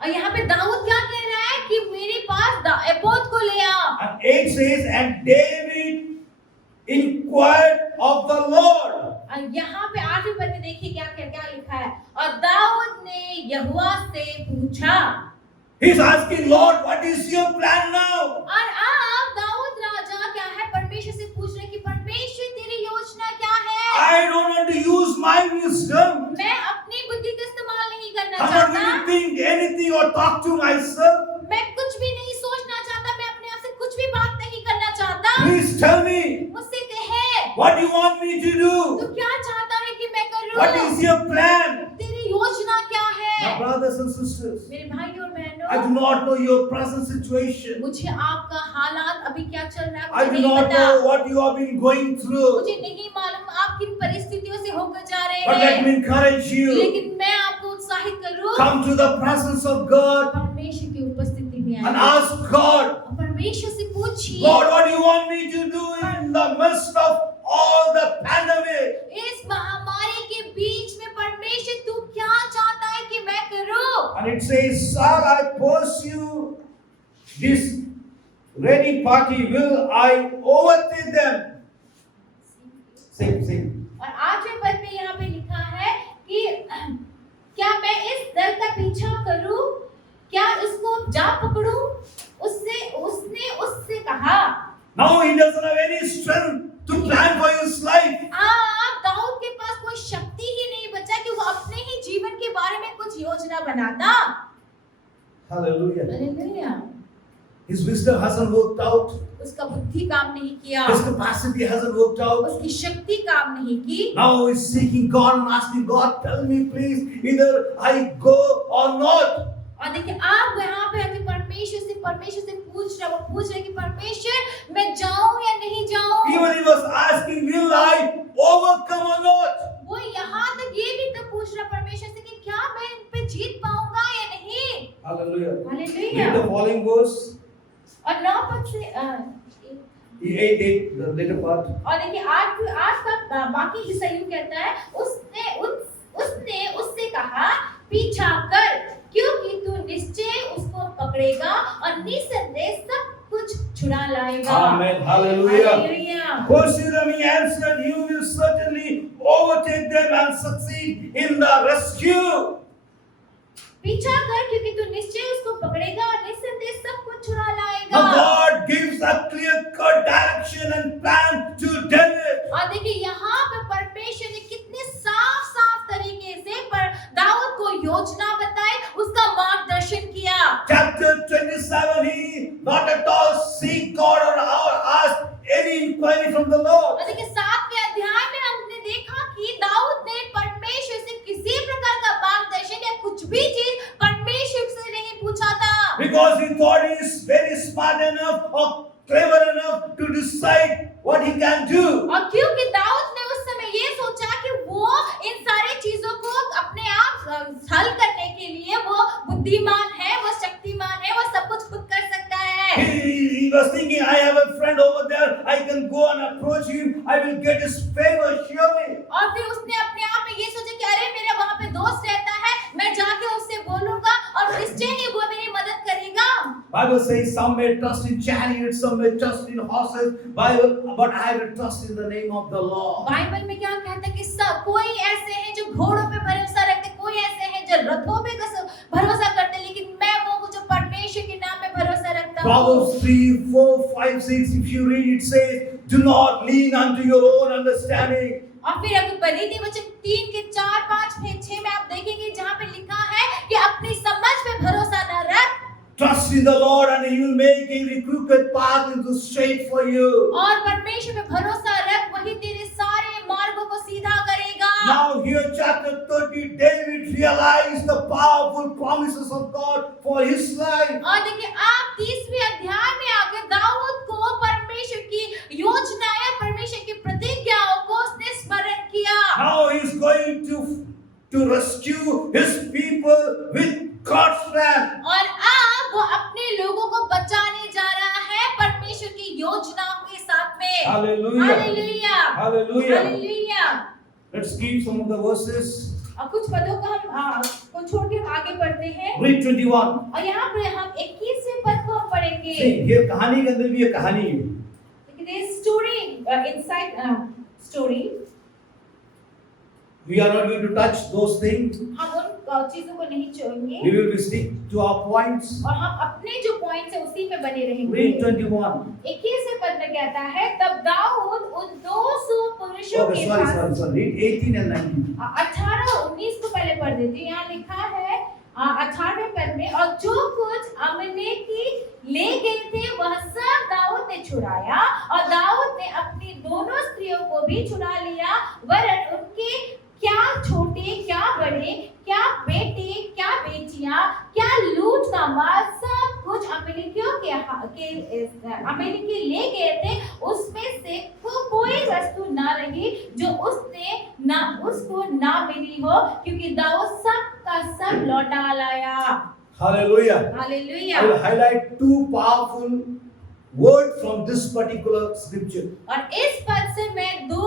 और यहाँ पे दाऊद क्या कह रहा है कि मेरे पास एपोद को ले आ। And 8 says, and David inquired of the Lord. और यहाँ पे 8वें पद में देखिए क्या लिखा है। और दाऊद ने यहोवा से पूछा। He's asking, Lord, what is your plan now? और अब दाऊद राजा क्या है परमेश्वर से पूछ रहे कि परमेश्वर तेरी योजना क्या है? I don't want to use my wisdom. मैं अपनी बुद्धि का इस्तेमाल नहीं करना I'm not चाहता। going to think anything or talk to myself. मैं कुछ भी नहीं सोचना चाहता, मैं अपने आप से कुछ भी बात नहीं करना चाहता। Please tell me, मुझसे कहे, what do you want me to do? तू क्या चाहता है कि मैं करूं? What is your plan? तेरी योजना क्या है? My brothers and sisters, मेरे भाई और I do बहनों, not know your present situation. मुझे आपका हालात अभी क्या चल रहा है I मुझे do नहीं not पता। know what you have been going through. मुझे नहीं मालूम आप किन परिस्थितियों से होकर जा रहे But let हैं, me encourage you. लेकिन मैं आपको उत्साहित करूं, Come to the presence of God परमेश्वर की उपस्थिति में and आइए ask God, और परमेश्वर से पूछिए, Lord, what do you want me to do in the midst of all the pandemic? इस महामारी के बीच में परमेश्वर तू क्या चाहता है कि मैं करूं? And it says, shall I pursue this ready party? Will I overtake them? Same. और 8वें पद में यहाँ पे लिखा है कि क्या मैं इस दल का पीछा करूं, क्या इसको जा पकड़ूं? उसने उससे कहा। Now he doesn't have any strength to plan for his life. Dawood के पास कोई शक्ति ही नहीं बचा कि वो अपने ही जीवन के बारे में कुछ योजना बनाता। Hallelujah. Hallelujah. His wisdom hasn't worked out. उसका बुद्धि काम नहीं किया, His capacity hasn't worked out. उसकी शक्ति काम नहीं की। Now he's seeking God and asking God, tell me please, either I go or not. और देखिए आप यहाँ पे आके परमेश्वर से पूछ रहे कि परमेश्वर मैं जाऊं या नहीं जाऊं। Even he was asking, will I overcome or not? वो यहाँ तक ये भी तो पूछ रहा परमेश्वर से कि क्या मैं इन पे जीत पाऊंगा या नहीं। Hallelujah. Hallelujah. Read the following verse. और 9 पद से 8, the later part. और देखिए 8 का बाकी हिस्सा यूं कहता है, उसने उससे कहा पीछा कर, क्योंकि तू निश्चय उसको पकड़ेगा और निसंदेह सब कुछ छुड़ा लाएगा। Amen. Hallelujah. Hallelujah. Pursue them, he answered, you will certainly overtake them and succeed in the rescue. पीछा कर, क्योंकि तू निश्चय उसको पकड़ेगा और निसंदेह सब कुछ छुड़ा लाएगा। Now God gives a clear-cut direction and plan to David. और देखिए यहाँ पे परमेश्वर ने कितने साफ तरीके से पर दाऊद को योजना बताई, उसका मार्गदर्शन किया। Chapter 27, he not at all seek God or ask any inquiry from the Lord. और देखिए 7वें अध्याय में हमने देखा कि दाऊद ने परमेश्वर से किसी प्रकार का मार्गदर्शन या कुछ भी चीज परमेश्वर से नहीं पूछा था। Because he thought he is very smart enough or clever enough to decide what he can do. और क्योंकि दाऊद ने उस समय ये सोचा कि वो इन सारे चीजों को अपने आप हल करने के लिए वो बुद्धिमान है, वो शक्तिमान है, वो सब कुछ खुद कर सकता है। He was thinking, I have a friend over there, I can go and approach him, I will get his favor surely. और फिर उसने अपने आप में ये सोचा कि अरे मेरा वहाँ पे दोस्त रहता है, मैं जाके उससे बोलूंगा और Bible says some may trust in chariots, some may trust in horses. Bible, but I will trust in the name of the Lord. Bible में क्या कहता है कि सब कोई ऐसे हैं जो घोड़ों पे भरोसा रखते, कोई ऐसे हैं जो रथों पे भरोसा करते, लेकिन मैं वो जो परमेश्वर के नाम में भरोसा रखता हूँ। Proverbs 3, 4, 5, 6. If you read it, says, "Do not lean unto your own understanding." और फिर अगर नीति वचन 3 के 4, 5, 6 में आप देखेंगे जहाँ पे लिखा है कि अपनी समझ पे भरोसा न रख। Trust in the Lord and He will make every crooked path into straight for you. और परमेश्वर पे भरोसा रख, वही तेरे सारे मार्गों को सीधा करेगा। Now here chapter 30, David realized the powerful promises of God for his life. और देखिए आप 30वें अध्याय में आकर दाऊद को परमेश्वर की योजनाएं, परमेश्वर की प्रतिज्ञाओं को उसने स्मरण किया। Now he is going to rescue his people with God's plan. और अब वो अपने लोगों को बचाने जा रहा है परमेश्वर की योजनाओं के साथ में। Hallelujah. Hallelujah, Hallelujah. Hallelujah. Let's keep some of the verses. और कुछ पदों को हम को छोड़ के आगे बढ़ते हैं। Read 21. और यहाँ पर हम 21वें पद को हम पढ़ेंगे। See, ये कहानी के अंदर भी ये कहानी है। देखिए story inside story. We are not going to touch those things. हम उन चीजों को नहीं छोड़ेंगे We will be stick to our points. और हम अपने जो पॉइंट्स है उसी पे बने रहेंगे। Read 21. 21वें पद में कहता है, तब दाऊद उन 200 पुरुषों Okay, के sorry. पास। Read 18 and 19. 18 और 19 को पहले पढ़ देते हैं। यहाँ लिखा है 18वें पद में, और जो कुछ अमलेकी ले गए थे वह सब दाऊद ने छुड़ाया, और दाऊद ने अपनी दोनों स्त्रियों को भी छुड़ा लिया, वरन उनके क्या छोटे क्या बड़े, क्या बेटे क्या बेटियां, क्या लूट का माल, सब कुछ अमेरिकियों अमेरिकी ले गए थे, उसमें से कोई वस्तु ना रही जो उसको ना मिली हो, क्योंकि दाऊद सब का सब लौटा लाया। Hallelujah. Hallelujah. I will highlight two powerful words from this particular scripture, और इस पद से मैं दो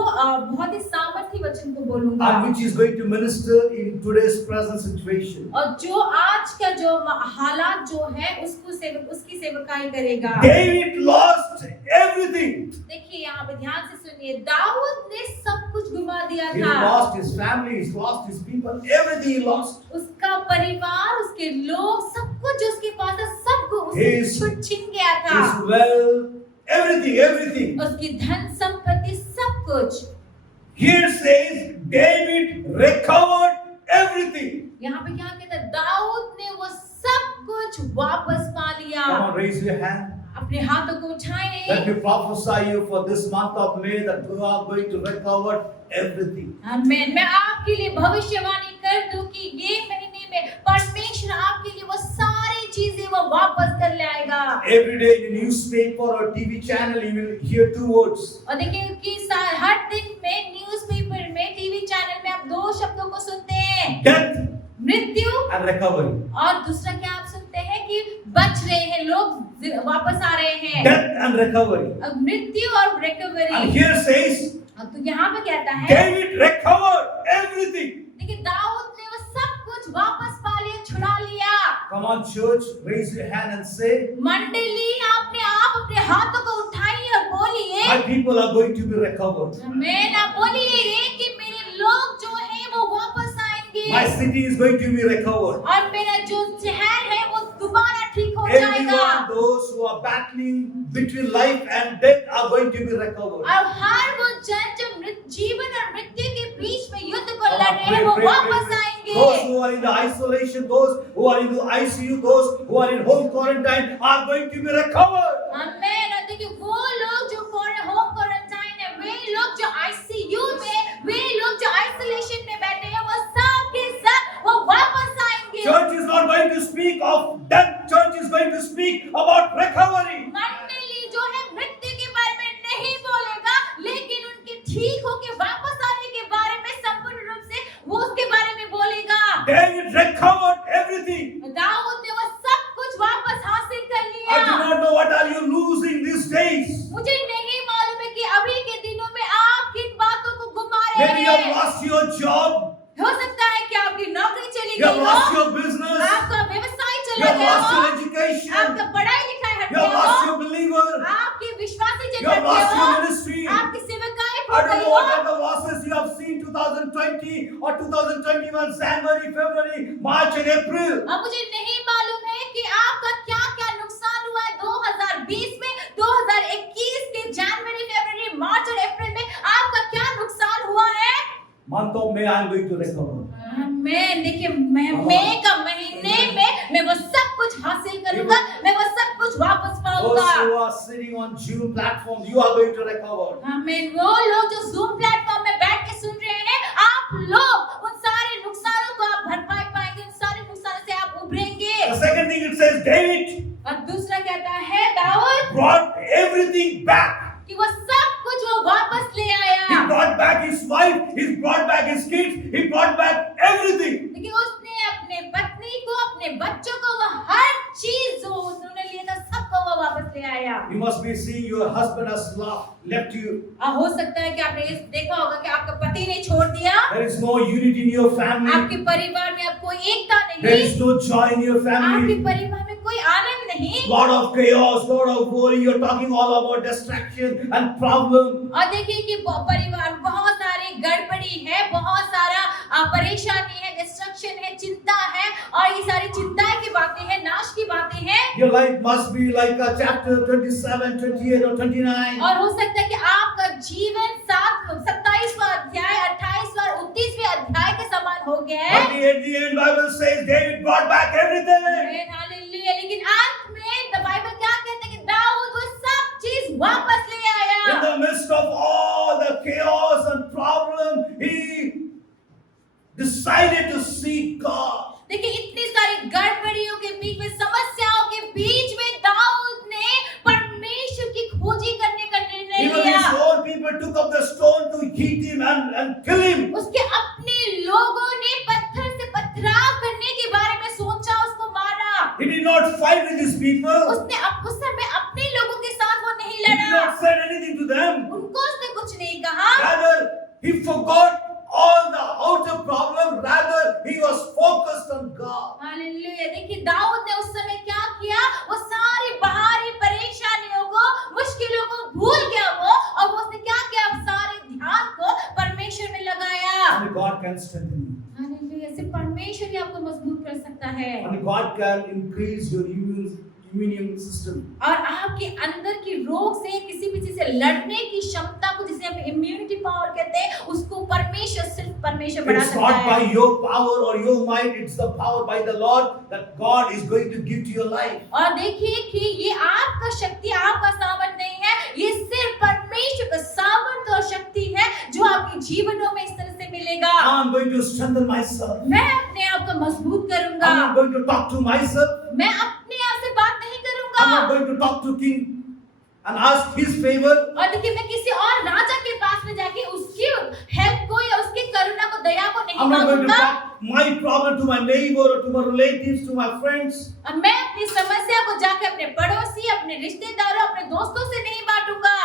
बहुत ही सामर्थी वचन को बोलूंगा, and which is going to minister in today's present situation. और जो आज का जो हालात जो है उसकी सेवकाई करेगा। David lost everything. देखिए यहाँ पे ध्यान से सुनिए, दाऊद ने सब कुछ गुमा दिया He था। lost his family, he lost his people, everything he lost. उसका परिवार, उसके लोग, सब कुछ जो उसके पास था, सबको His- उससे छीन गया था। His wealth, everything. उसकी धन संपत्ति सब कुछ। Here says David recovered everything. यहाँ पे क्या कहता है, दाऊद ने वो सब कुछ वापस पा लिया। Come on, raise your hand. अपने हाथों को उठाएं। Let me prophesy you for this month of May that you are going to recover everything. आमीन। मैं आपके लिए भविष्यवाणी कर दूं कि ये महीने में परमेश्वर आपके लिए वो सारी चीजें वो वापस कर ले आएगा। Every day in newspaper or TV channel you will hear two words. और देखिए कि हर दिन में न्यूज़पेपर में, टीवी चैनल में आप दो शब्दों को सुनते हैं, Death मृत्यु and recovery. और दूसरा क्या आप सुनते हैं कि बच रहे हैं लोग, वापस आ रहे हैं। Death and recovery. अब मृत्यु और And रिकवरी। here says तो यहाँ पे कहता है, David recovered everything. देखिए दाऊद ने वो सब कुछ वापस पा लिया, छुड़ा लिया। Come on church, raise your hand and say, मंडली आप अपने हाथों को उठाइए और बोलिए, my people are going to be recovered. आमीन। आप बोलिए कि मेरे लोग जो हैं वो वापस आएंगे, My city is going to be recovered. और मेरा जो शहर है वो दोबारा ठीक हो जाएगा। Everyone, those who are battling between life and death are going to be recovered. और हर वो जन जो जीवन और मृत्यु के बीच में युद्ध को Come लड़ on, रहे pray, हैं वो pray, वापस pray. आएंगे। Those who are in the isolation, those who are in the ICU, those who are in home quarantine are going to be recovered. आमीन। और देखिए वो लोग जो होम क्वारंटाइन है, वे लोग जो आईसीयू में, वे लोग जो आइसोलेशन में बैठे हैं, वो सब के सब वो वापस आएंगे। Church is not going to speak of death. Church is going to speak about recovery. मंडली जो है मृत्यु के बारे में नहीं बोलेगा, लेकिन उनके ठीक होके वापस आने के बारे में संपूर्ण रूप से वो उसके बारे में बोलेगा। David recovered everything. दाऊद ने वो सब कुछ वापस हासिल कर I do लिया। not know what are you losing these days. मुझे नहीं मालूम है कि अभी के दिनों में आप किन बातों को गुमा रहे Maybe you have हैं। lost your job. हो सकता है कि आपकी नौकरी चली You have गई lost हो, your business. आपका व्यवसाय You चला have गया lost हो, your education. education. आपका पढ़ाई लिखाई हट You have गया lost हो, your believer. आपके विश्वासी जन You have हट गए lost हो, your ministry. आपकी सेवकाई I खो don't गई know what हो। are the losses you have seen 2020 or 2021, January, February, March and April. अब मुझे नहीं मालूम है कि आपका क्या क्या नुकसान हुआ है 2020 में, 2021 के जनवरी, फरवरी, मार्च और अप्रैल में आपका क्या नुकसान हुआ है। Month of May I am going to recover. देखिए मई का महीने में मैं वो सब कुछ हासिल करूंगा, मैं वो सब कुछ वापस Those पाऊंगा। who are sitting on Zoom platform, you are going to recover. आमीन। वो लोग जो Zoom प्लेटफॉर्म में बैठ के सुन रहे हैं, आप लोग उन सारे नुकसानों को आप भरपाई पाएंगे, उन सारे नुकसानों से आप उभरेंगे। The second thing it says, David और दूसरा कहता है दाऊद brought everything back. कि वो सब कुछ वो वापस ले He आया। brought back his wife, he brought back his kids, he brought back everything. लेकिन उसने अपने पत्नी को, अपने बच्चों को, वो हर चीज जो उन्होंने लिया था सबको वो वापस ले आया। You must be seeing your husband has left you. हो सकता है कि आपने ये देखा होगा कि आपका पति ने छोड़ दिया, There is no unity in your family. आपके परिवार में अब कोई एकता There नहीं, is no joy in your आपके family. परिवार में कोई आनंद नहीं। Lot of chaos, lot of worry. You're talking all about distraction and problem. और देखिए कि परिवार में बहुत सारी गड़बड़ी है, बहुत सारा परेशानी है, डिस्ट्रक्शन है, चिंता है, और ये सारी चिंताएं की बातें हैं, नाश की बातें हैं। Your life must be like a chapter 27, 28 or 29. और हो सकता है कि आपका जीवन 27वां अध्याय, 28वां, 29वें अध्याय के समान हो गया है। But at the end, Bible says David brought back everything. Hallelujah. लेकिन अंत में द बाइबल क्या कहता है कि दाऊद वो सब चीज वापस ले आया। In the midst of all the chaos and problem, he decided to seek God. देखिए इतनी सारी गड़बड़ियों के बीच में, समस्याओं के बीच में दाऊद ने परमेश्वर की खोजी करने का निर्णय Even लिया। his own people took up the stone to hit him and kill him. उसके अपने लोगों ने पत्थर से पथराव करने के बारे में सोचा, उसको मारा। He did not fight with his people. उसने उस समय अपने लोगों के साथ वो नहीं He did लड़ा, not say anything to them. उनको उसने कुछ नहीं कहा। Rather, he forgot all the outer problem. Rather, he was focused on God. Hallelujah. देखिए दाऊद ने उस समय क्या किया, वो सारी बाहरी परेशानियों को, मुश्किलों को भूल गया वो, और वो उसने क्या किया, सारे ध्यान को परमेश्वर में लगाया। Only God can strengthen you. Hallelujah. सिर्फ परमेश्वर ही आपको मजबूत कर सकता है, Only God can increase your immune system. और आपके अंदर की रोग से, किसी भी चीज से लड़ने की क्षमता को, जिसे हम इम्यूनिटी पावर कहते हैं, उसको परमेश्वर, सिर्फ परमेश्वर बढ़ा It's सकता not by है। your power or your might, it's the power by the Lord that God is going to give to your life. और देखिए कि ये आपका शक्ति, आपका सामर्थ नहीं है, ये सिर्फ परमेश्वर का सामर्थ और शक्ति है जो आपके जीवनों में इस तरह से मिलेगा। I'm going to strengthen myself. मैं अपने आप को मजबूत करूंगा, I'm not going to talk to myself. मैं अपने आप से बात नहीं I'm not करूंगा, going to talk to king and ask his favor. और देखिए मैं किसी और राजा के पास में जाके उसकी हेल्प को या उसकी करुणा को, दया को नहीं I'm not going to मांगूंगा। talk my problem to my neighbor or to my relatives, to my friends. और मैं अपनी समस्या को जाके अपने पड़ोसी, अपने रिश्तेदारों, अपने दोस्तों से नहीं बांटूंगा।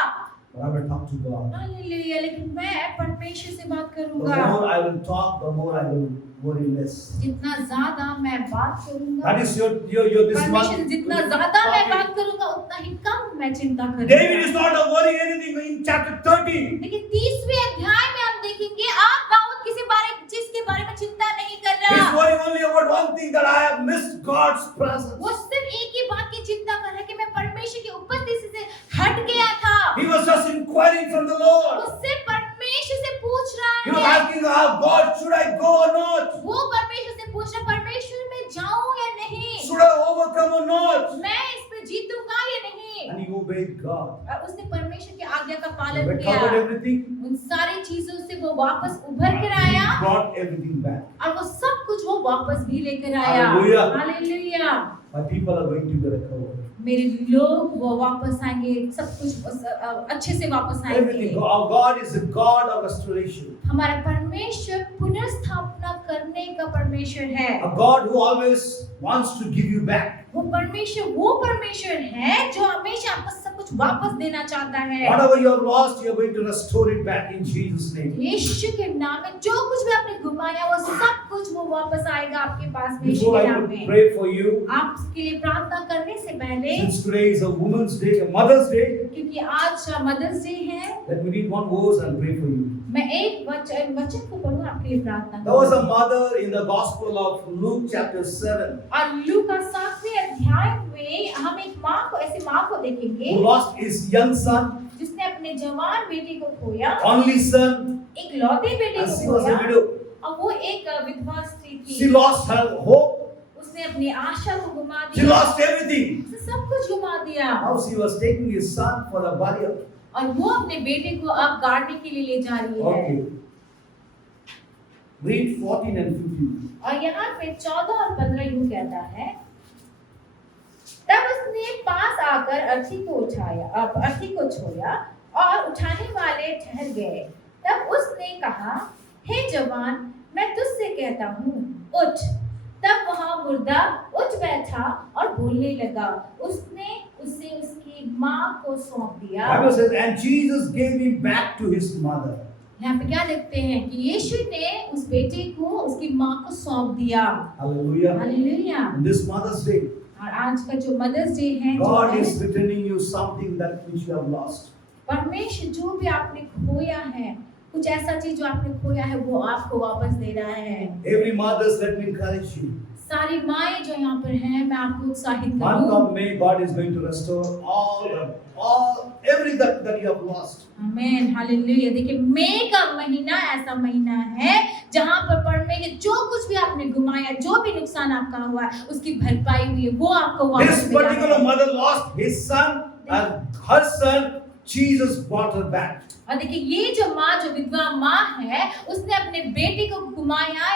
But I will talk to God. Hallelujah. लेकिन मैं परमेश्वर से बात The करूंगा। more I will talk, the more I will worry less. जितना ज्यादा मैं बात करूंगा, That is your this परमेश्वर से month. जितना ज्यादा मैं बात करूंगा, उतना ही कम मैं चिंता David करूंगा। is not worrying anything in chapter 30. लेकिन 30वें अध्याय में हम देखेंगे, आप दाऊद किसी चीज के बारे में चिंता नहीं कर He's रहा। worrying only about one thing, that I have missed God's presence. वो सिर्फ एक ही बात की चिंता कर रहा है कि मैं परमेश्वर की उपस्थिति से हट गया था। He was just inquiring from the Lord. वो सिर्फ परमेश्वर से पूछ He was रहा है, asking, God, should I go or not? वो परमेश्वर से पूछ रहा है, परमेश्वर मैं जाऊं या नहीं, Should I overcome or not? मैं इस पे जीतूंगा या नहीं। And he obeyed God. और उसने परमेश्वर की आज्ञा का He पालन recovered किया। everything. उन सारी चीजों से वो वापस उभर कर आया, He brought everything back. और वो सब कुछ वो वापस भी लेकर आया। Hallelujah. Hallelujah. My people are going to be recovered. मेरे लोग वो वापस आएंगे, सब कुछ अच्छे से वापस आएंगे। Everything. Our God is a God of restoration. हमारा परमेश्वर पुनर्स्थापना करने का परमेश्वर है। A God who always wants to give you back. वो परमेश्वर है जो हमेशा आपको सब कुछ वापस देना चाहता है। Whatever you have lost, you are going to restore it back in Jesus' name. यीशु के नाम में जो कुछ भी आपने गुमाया वो सब कुछ वो वापस आएगा आपके पास में, यीशु Before के I नाम would में। pray for you, आपके लिए प्रार्थना करने से पहले, since today is a Women's Day, a Mother's Day, क्योंकि आज मदर्स डे है, let me read one verse and pray for you. मैं एक वचन को पढ़ूं आपके लिए प्रार्थना There was करूं। a mother in the Gospel of Luke chapter 7 और लूका 7वें अध्याय में हम एक माँ को, ऐसी माँ को देखेंगे who lost his young son, जिसने अपने जवान बेटे को खोया, only son, एक लौते बेटे and को she was a खोया, widow. और वो एक विधवा स्त्री She थी। lost her hope, उसने अपनी आशा को गुमा she दिया, lost everything. उसने सब कुछ गुमा दिया, Now she was taking his son for the burial. और वो अपने बेटे को अब गाड़ने के लिए ले जा रही है। Okay. Read 14 and 15. और यहाँ पे 14 और 15 यूं कहता है, तब उसने पास आकर अर्थी को छोड़ा और उठाने वाले ठहर गए। तब उसने कहा, हे जवान, मैं तुझसे कहता हूँ, उठ। तब वहाँ मुर्दा उठ बैठा और बोलने लगा। उसने उसे उसकी माँ को सौंप दिया। Bible says, and Jesus gave him back to his mother. यहाँ पे क्या देखते हैं कि यीशु ने उस बेटे को उसकी माँ को सौंप दिया। Hallelujah. Hallelujah. On this Mother's Day, और आज का जो मदर्स डे है, God is returning you something that which you have lost. परमेश्वर जो भी आपने खोया है, कुछ ऐसा चीज जो आपने खोया है वो आपको वापस दे रहा है। Every mothers, let me encourage you. सारी माएं जो यहाँ पर हैं, मैं आपको उत्साहित Month करूँ। of May, God is going to restore every that you have lost. आमीन, हालेलुया। देखिए, मई का महीना ऐसा महीना है जहाँ पर परमेश्वर जो कुछ भी आपने गुमाया, जो भी नुकसान आपका हुआ है, उसकी भरपाई हुई है, वो आपको वापस This मिला particular है। mother lost his son, and her son, Jesus brought her back. और देखिए, ये जो माँ, जो विधवा माँ है, उसने अपने बेटे को गुमाया,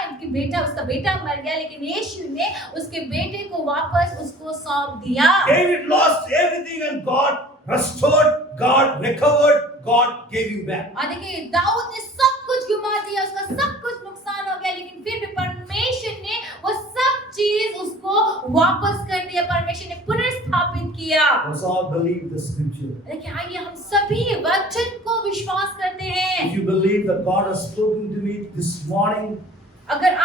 उसका बेटा मर गया, लेकिन यीशु ने उसके बेटे को वापस उसको सौंप दिया। David lost everything and God restored, God recovered, God gave him back. और देखिए, दाऊद ने सब कुछ गुमा दिया, उसका सब कुछ नुकसान हो गया, लेकिन फिर भी परमेश्वर ने वो सब चीज उसको वापस कर दिया, परमेश्वर ने पुनर्स्थापित किया। Let's all believe the scripture. देखिए, आइए हम सभी वचन को विश्वास करते हैं। If you believe that God has spoken to me this morning, अगर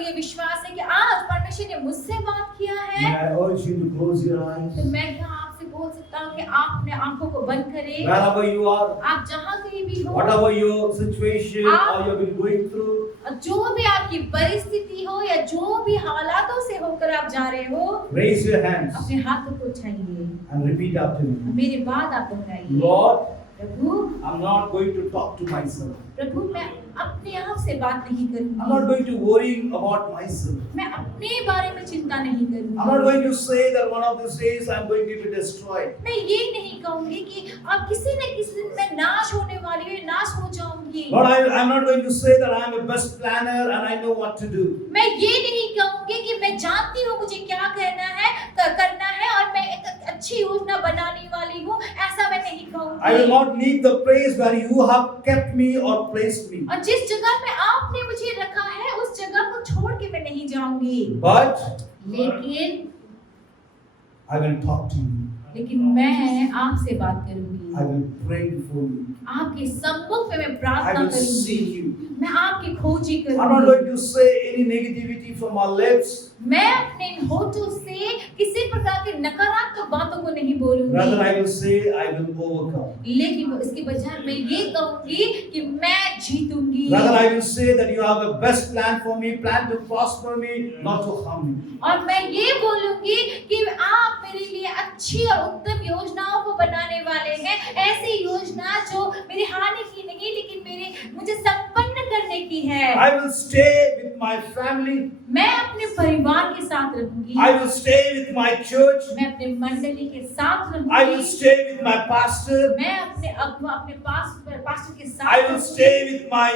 ये विश्वास है कि आज परमेश्वर ने मुझसे बात किया may है, I urge you to close your eyes. तो मैं यहाँ आपसे बोल सकता हूँ कि आप अपने आंखों को बंद करें। Wherever you are, आप जहाँ कहीं भी हो, whatever your situation or you have been going through, जो भी आपकी परिस्थिति हो या जो भी हालातों से होकर आप जा रहे हो, raise your hands अपने हाथों को उठाइए, and repeat after me. मेरे बाद आप दोहराइए। Lord, Prabhu, I'm not going to talk to myself. प्रभु, मैं अपने आप से बात नहीं I'm not करूंगी, going to worry about myself. मैं अपने बारे में चिंता नहीं I'm not करूंगी, going to say that one of these days I'm going to be destroyed. मैं ये नहीं कहूंगी कि अब किसी न किसी दिन मैं नाश होने वाली हूँ, नाश हो जाऊंगी। Lord, I'm not going to say that I'm a best planner and I know what to do. मैं ये नहीं कहूंगी कि मैं जानती हूँ मुझे क्या करना है और मैं एक अच्छी योजना बनाने वाली हूँ, ऐसा मैं नहीं I will कहूंगी। not leave the place where you have kept me or placed me. और जिस जगह पे आपने मुझे रखा है, उस जगह को छोड़ के मैं नहीं जाऊंगी, But लेकिन I will talk to you. मैं आपसे बात करूंगी, I will pray before you. आपके सम्मुख में मैं I प्रार्थना will seek करूंगी, you. मैं आपकी खोजी I'm not करूंगी। going to say any negativity from my lips. मैं अपने होठों से किसी प्रकार के नकारात्मक बातों को नहीं Rather, बोलूंगी, I will say I will overcome. लेकिन इसके बजाय मैं ये कहूंगी कि मैं जीतूंगी। Rather, I will say that you have a best plan for me, plan to prosper me, not to harm me. और मैं ये बोलूंगी कि आप मेरे लिए अच्छी और उत्तम योजनाओं को बनाने वाले हैं, ऐसी योजना जो मेरी हानि की नहीं, लेकिन मुझे संपन्न करने की है। I will stay with my family. मैं अपने परिवार के साथ रहूंगी, I will stay with my church. मैं अपने मंडली के साथ I will रहूंगी, stay with my pastor. मैं अपने पास्टर के साथ I will रहूंगी, stay with my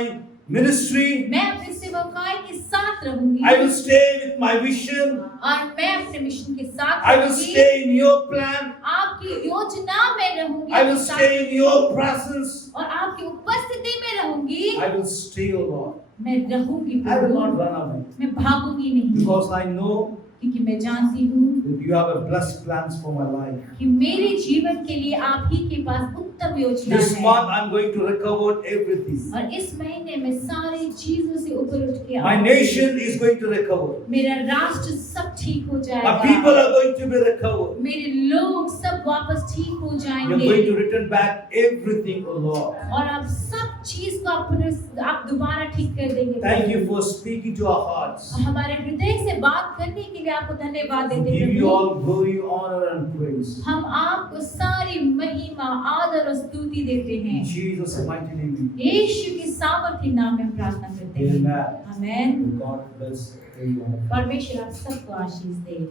ministry. मैं अपने सेवकाई के साथ रहूंगी, I will stay with my vision. और मैं अपने मिशन के साथ I will रहूंगी। stay in your plan. आपकी योजना में रहूंगी, I will आपके साथ stay in your presence. और आपकी उपस्थिति में रहूंगी। I will stay, O Lord. मैं रहूंगी I will Prabhu, not run away. मैं भागूंगी नहीं, Because I know क्योंकि मैं जानती हूँ that you have a blessed plans for my life. कि मेरे जीवन के लिए आप ही के पास उत्तम योजना This है। month I'm going to recover everything. और इस महीने में सारी चीजों से ऊपर उठ के My आओ। nation is going to recover. मेरा राष्ट्र सब ठीक हो My जाएगा। people are going to be recovered. मेरे लोग सब वापस ठीक हो You're जाएंगे। going to return back everything, O Lord. और आप सब चीज को आप दोबारा ठीक कर देंगे। Thank you for speaking to our hearts. हमारे हृदय से बात करने के लिए आपको धन्यवाद We देते give हैं you Prabhu. all glory, honor, and praise. हम आपको सारी महिमा आदर और स्तुति देते In हैं। Jesus' mighty name. we pray. यीशु के सामर्थ्य नाम में प्रार्थना करते हैं। Amen. आमेन। God bless everyone. परमेश्वर आप सबको आशीष दे।